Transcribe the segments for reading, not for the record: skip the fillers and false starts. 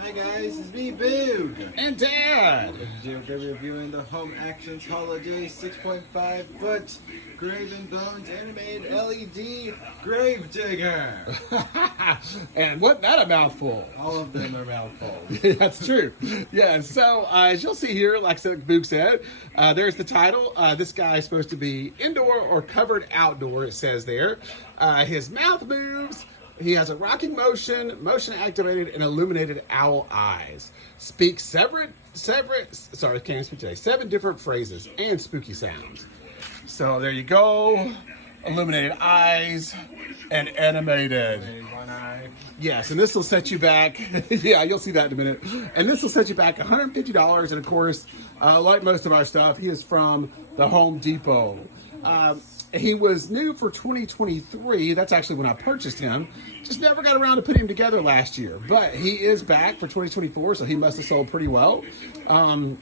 Hi guys, it's me, Boog. And Dad! We're reviewing the Home Actions Holiday 6.5 foot Graven Bones animated LED Gravedigger. And wasn't that a mouthful? All of them are mouthfuls. That's true. Yeah, so as you'll see here, like Boog said, there's the title. This guy is supposed to be indoor or covered outdoor, it says there. His mouth moves. He has a rocking motion, motion activated, and illuminated owl eyes. Speaks seven different phrases and spooky sounds. So there you go. Illuminated eyes and animated. One eye. Yes, and this will set you back. Yeah, you'll see that in a minute. And this will set you back $150. And of course, like most of our stuff, he is from the Home Depot. He was new for 2023. That's actually when I purchased him. Just never got around to putting him together last year. But he is back for 2024, so he must have sold pretty well. And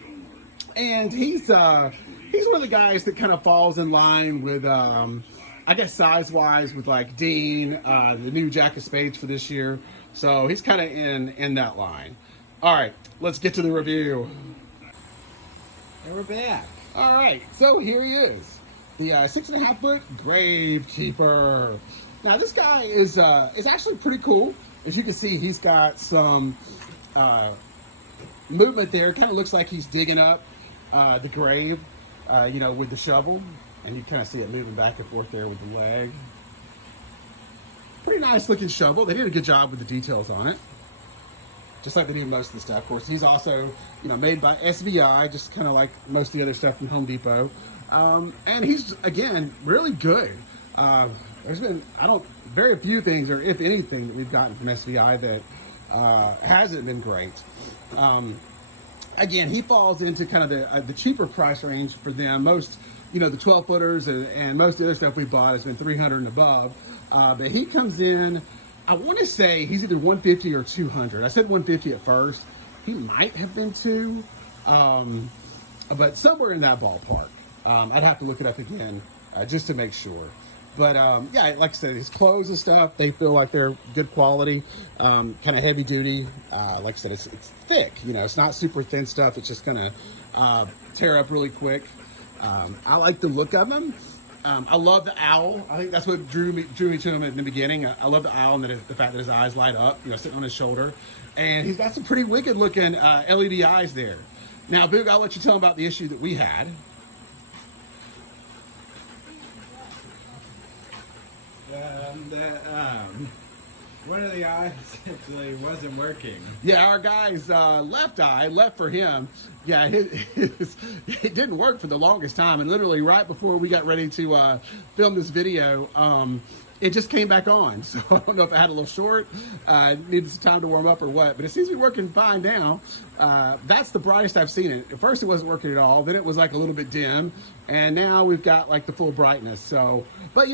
he's one of the guys that kind of falls in line with, I guess size-wise, with like Dean, the new Jack of Spades for this year. So he's kind of in that line. All right, let's get to the review. And we're back. All right, so here he is. The 6.5 foot Gravekeeper. Now this guy is actually pretty cool. As you can see, he's got some movement there. Kind of looks like he's digging up the grave, with the shovel. And you kind of see it moving back and forth there with the leg. Pretty nice looking shovel. They did a good job with the details on it. Just like they do most of the stuff. Of course, he's also, made by SVI, just kind of like most of the other stuff from Home Depot. And he's, again, really good. There's been, very few things, or if anything, that we've gotten from SVI that hasn't been great. Again, he falls into kind of the cheaper price range for them. Most, the 12-footers and most of the other stuff we bought has been $300 and above. But he comes in, I want to say he's either $150 or $200. I said $150 at first. He might have been $200, but somewhere in that ballpark. I'd have to look it up again just to make sure. But yeah, like I said, his clothes and stuff, they feel like they're good quality, kind of heavy duty. Like I said, it's thick. It's not super thin stuff. It's just going to tear up really quick. I like the look of him. I love the owl. I think that's what drew me to him in the beginning. I love the owl and the fact that his eyes light up, sitting on his shoulder. And he's got some pretty wicked looking LED eyes there. Now, Boog, I'll let you tell him about the issue that we had. One of the eyes actually wasn't working. Yeah, our guy's left eye, left for him. Yeah, it didn't work for the longest time. And literally right before we got ready to film this video, it just came back on. So I don't know if it had a little short, needed some time to warm up or what, but it seems to be working fine now. That's the brightest I've seen it. At first it wasn't working at all. Then it was like a little bit dim. And now we've got like the full brightness. So, but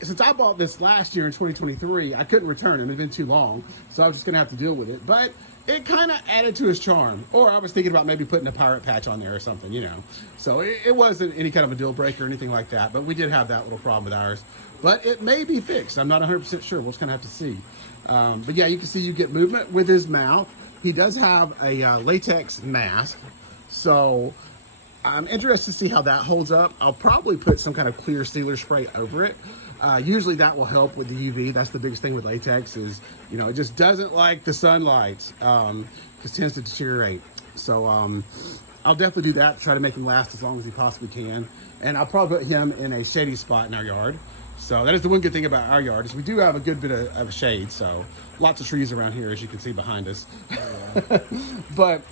since I bought this last year in 2023, I couldn't return it. It's been too long. So I was just going to have to deal with it. But it kind of added to his charm. Or I was thinking about maybe putting a pirate patch on there or something, So it wasn't any kind of a deal breaker or anything like that. But we did have that little problem with ours. But it may be fixed. I'm not 100% sure. We're just going to have to see. But yeah, you can see you get movement with his mouth. He does have a latex mask. So I'm interested to see how that holds up. I'll probably put some kind of clear sealer spray over it. Usually that will help with the UV. That's the biggest thing with latex is, it just doesn't like the sunlight because it tends to deteriorate. So I'll definitely do that to try to make him last as long as he possibly can. And I'll probably put him in a shady spot in our yard. So that is the one good thing about our yard is we do have a good bit of shade. So lots of trees around here, as you can see behind us. But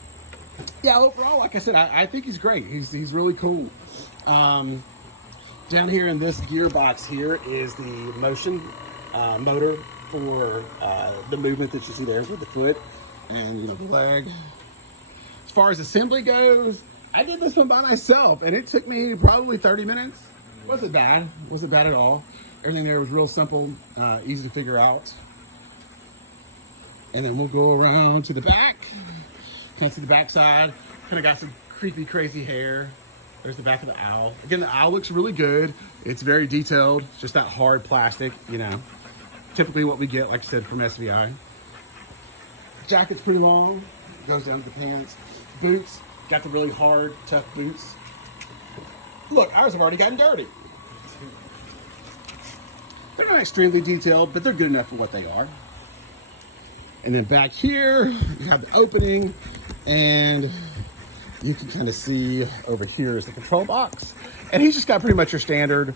yeah, overall, like I said, I think he's great. He's really cool. Down here in this gearbox here is the motion motor for the movement that you see there with the foot and the leg. As far as assembly goes, I did this one by myself, and it took me probably 30 minutes. Wasn't bad. Wasn't bad at all. Everything there was real simple, easy to figure out. And then we'll go around to the back. Can't see the back side. Kind of got some creepy, crazy hair. There's the back of the owl. Again, the owl looks really good. It's very detailed. It's just that hard plastic, Typically what we get, like I said, from SVI. Jacket's pretty long, goes down to the pants. Boots, got the really hard, tough boots. Look, ours have already gotten dirty. They're not extremely detailed, but they're good enough for what they are. And then back here, you have the opening, and you can kind of see over here is the control box. And he's just got pretty much your standard,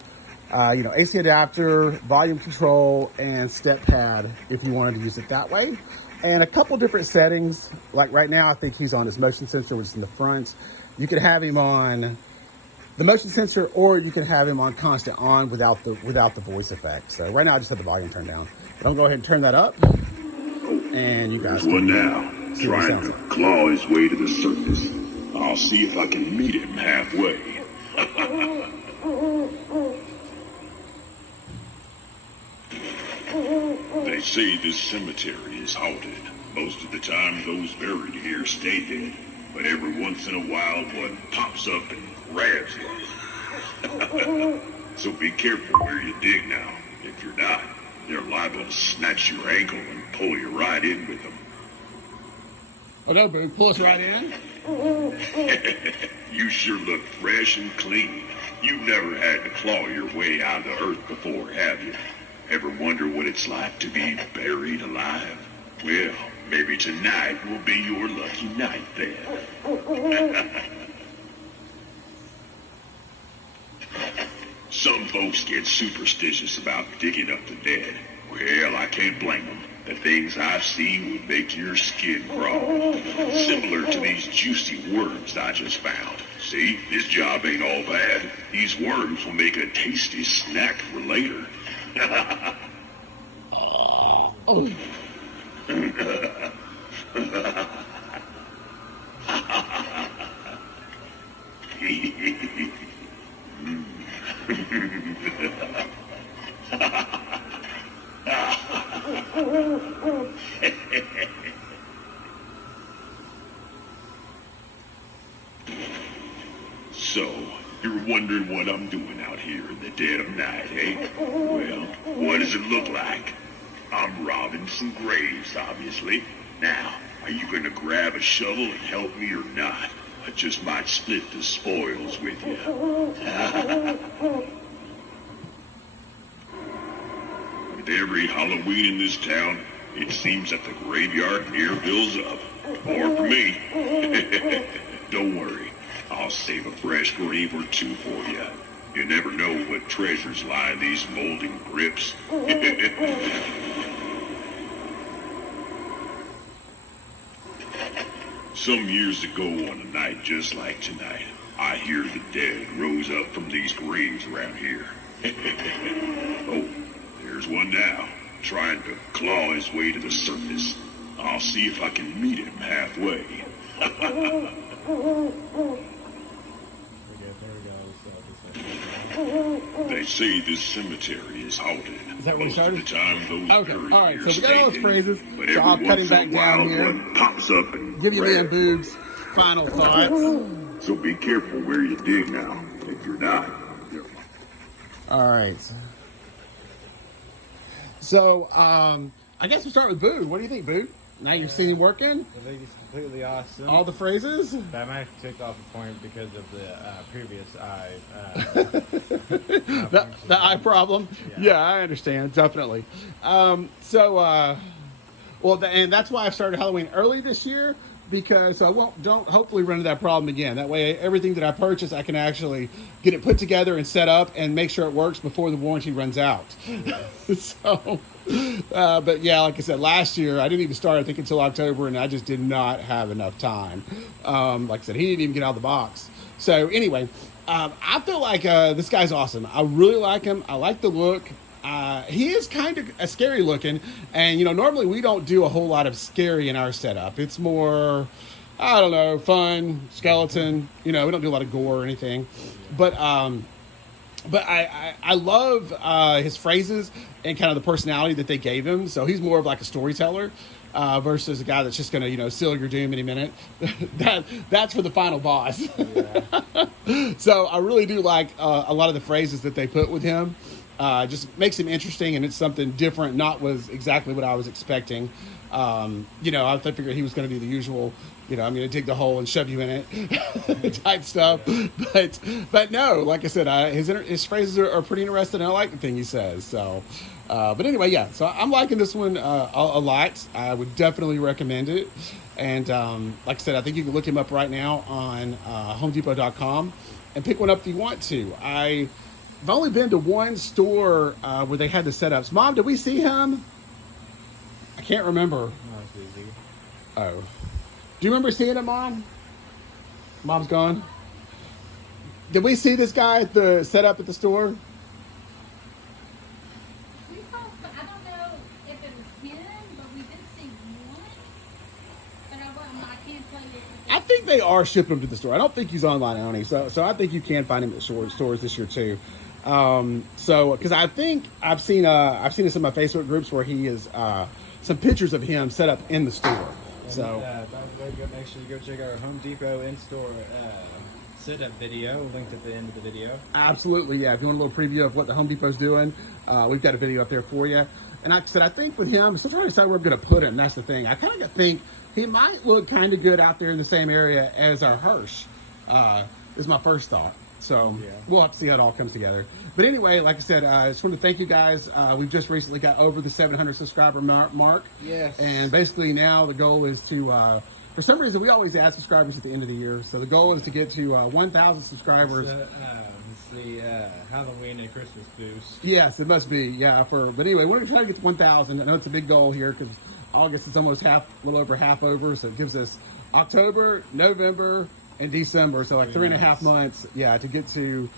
AC adapter, volume control, and step pad if you wanted to use it that way. And a couple different settings. Like right now, I think he's on his motion sensor, which is in the front. You could have him on the motion sensor, or you can have him on constant on without the voice effect. So right now, I just have the volume turned down. But I'm going to go ahead and turn that up. And you guys one now, trying to claw his way to the surface. I'll see if I can meet him halfway. They say this cemetery is haunted. Most of the time, those buried here stay dead. But every once in a while, one pops up and grabs you. So be careful where you dig now. If you're not, they're liable to snatch your ankle and pull you right in with them. Oh no, Boo, pull us right in? You sure look fresh and clean. You've never had to claw your way out of the earth before, have you? Ever wonder what it's like to be buried alive? Well, maybe tonight will be your lucky night then. Some folks get superstitious about digging up the dead. Well, I can't blame them. The things I've seen would make your skin crawl. Similar to these juicy worms I just found. See, this job ain't all bad. These worms will make a tasty snack for later. Oh. So, you're wondering what I'm doing out here in the dead of night, eh? Well, what does it look like? I'm robbing some graves, obviously. Now, are you gonna grab a shovel and help me or not? I just might split the spoils with you. With every Halloween in this town, it seems that the graveyard near fills up. Or for me. Don't worry. I'll save a fresh grave or two for you. You never know what treasures lie in these molding crypts. Some years ago on a night just like tonight, I hear the dead rose up from these graves around here. Oh, there's one now, trying to claw his way to the surface. I'll see if I can meet him halfway. They say this cemetery is haunted. Is that where we Most of started? the time, those Okay, buried all right, here so we got stay all those dead, phrases, but so every I'm cutting once in back a down while, here. one pops up and Give you me and grabs. Boob's final thoughts. So be careful where you dig now. If you're not, All right. So, I guess we'll start with Boo. What do you think, Boo? Now you've seen him working? I think it's completely awesome. All the phrases? That might take off a point because of the previous eye. The eye problem? Yeah, I understand, definitely. And that's why I started Halloween early this year, because I don't hopefully run into that problem again. That way, everything that I purchase, I can actually get it put together and set up and make sure it works before the warranty runs out. But yeah, like I said, last year, I didn't even start, I think, until October, and I just did not have enough time. Like I said, he didn't even get out of the box. So anyway, I feel like this guy's awesome. I really like him. I like the look. He is kind of scary looking, and normally we don't do a whole lot of scary in our setup. It's more, I don't know, fun, skeleton. We don't do a lot of gore or anything, but I love his phrases and kind of the personality that they gave him. So he's more of like a storyteller versus a guy that's just going to seal your doom any minute. That's for the final boss. Yeah. So I really do like a lot of the phrases that they put with him. Just makes him interesting, and it's something different. Not was exactly what I was expecting. I figured he was going to do the usual, I'm going to dig the hole and shove you in it type stuff. But no, like I said, his phrases are pretty interesting. And I like the thing he says. So, but anyway, yeah. So I'm liking this one a lot. I would definitely recommend it. And like I said, I think you can look him up right now on HomeDepot.com and pick one up if you want to. I've only been to one store where they had the setups. Mom, did we see him? I can't remember. Oh. Do you remember seeing him, Mom? Mom's gone. Did we see this guy at the setup at the store? We saw, I don't know if it was him, but we did see one. But I can't tell you. I think they are shipping him to the store. I don't think he's online only. So I think you can find him at stores this year too. Because I think I've seen this in my Facebook groups where he is some pictures of him set up in the store. So make sure you go check our Home Depot in-store setup video, linked at the end of the video. Absolutely, yeah. If you want a little preview of what the Home Depot's doing, we've got a video up there for you. And like I said, I think with him, I'm still trying to decide where I'm going to put him. That's the thing. I kind of think he might look kind of good out there in the same area as our Hirsch. Is my first thought. So we'll have to see how it all comes together. But anyway, like I said, I just want to thank you guys. We've just recently got over the 700 subscriber mark. Yes. And basically now the goal is to, for some reason, we always add subscribers at the end of the year. So the goal is to get to 1,000 subscribers. It's the Halloween and Christmas boost. Yes, it must be. Yeah. But anyway, we're going to try to get to 1,000. I know it's a big goal here because August is almost a little over half over. So it gives us October, November, and December, so like 3.5 months, to get to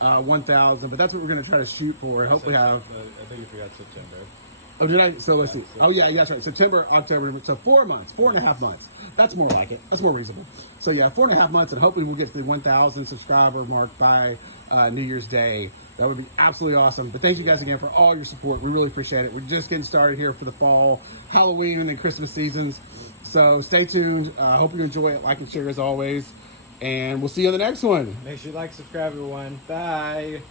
1,000. But that's what we're going to try to shoot for. Hopefully have. I think you forgot September. Oh, did I? So let's see. Oh yeah, that's right. September, October. So 4 months, 4.5 months. That's more like it. That's more reasonable. So yeah, 4.5 months, and hopefully we'll get to the 1,000 subscriber mark by New Year's Day. That would be absolutely awesome. But thank you guys again for all your support. We really appreciate it. We're just getting started here for the fall, Halloween, and Christmas seasons. So stay tuned. Hope you enjoy it. Like and share as always. And we'll see you on the next one. Make sure you like, subscribe, everyone. Bye.